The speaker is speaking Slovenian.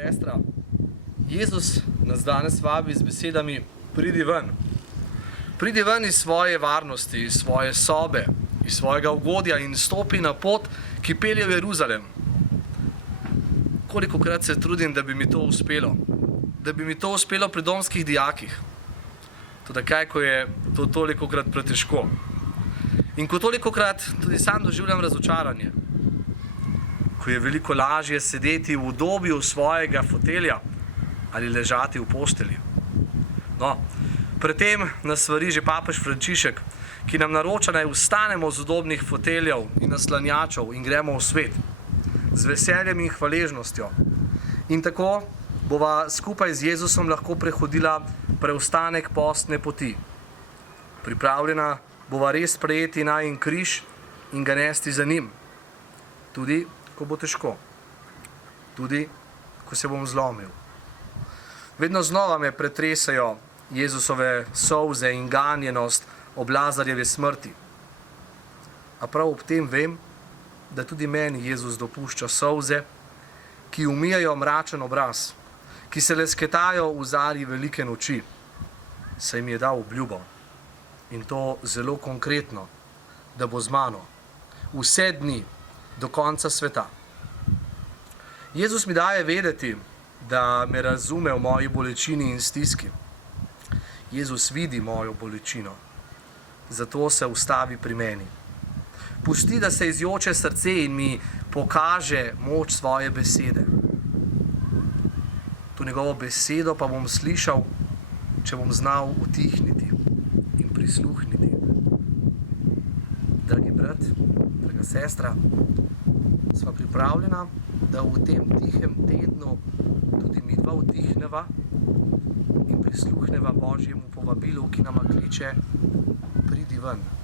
sestra, Jezus nas danes vabi z besedami: pridi ven. Pridi ven iz svoje varnosti, iz svoje sobe, iz svojega ugodja in stopi na pot, ki pelje v Jeruzalem. Kolikokrat se trudim, da bi mi to uspelo. Da bi mi to uspelo pri domskih dijakih. Toda kaj, ko je to tolikokrat pretežko. In ko tolikokrat tudi sam doživljam razočaranje. Ko je veliko lažje sedeti v udobju svojega fotelja ali ležati v postelji. No, pred tem nas svari že papež Frančišek, ki nam naroča, naj vstanemo z udobnih foteljev in naslanjačev in gremo v svet. Z veseljem in hvaležnostjo. In tako bova skupaj z Jezusom lahko prehodila preostanek postne poti. Pripravljena bova res prejeti najin križ in ga nesti za njim. Tudi, ko bo težko. Tudi, ko se bom zlomil. Vedno znova me pretresajo Jezusove solze in ganjenost ob Lazarjevi smrti. A prav ob tem vem, da tudi meni Jezus dopušča solze, ki umijajo mračen obraz, ki se lesketajo v zari velike noči, saj mi je dal obljubo. In to zelo konkretno, da bo z mano vse dni do konca sveta. Jezus mi daje vedeti, da me razume v moji bolečini in stiski. Jezus vidi mojo bolečino, zato se ustavi pri meni. Pusti, da se izjoče srce in mi pokaže moč svoje besede. To njegovo besedo pa bom slišal, če bom znal utihniti in prisluhniti. Dragi brat, draga sestra, sva pripravljena, da v tem tihem tednu tudi midva utihneva in prisluhneva Božjemu povabilu, ki nama kliče: pridi ven.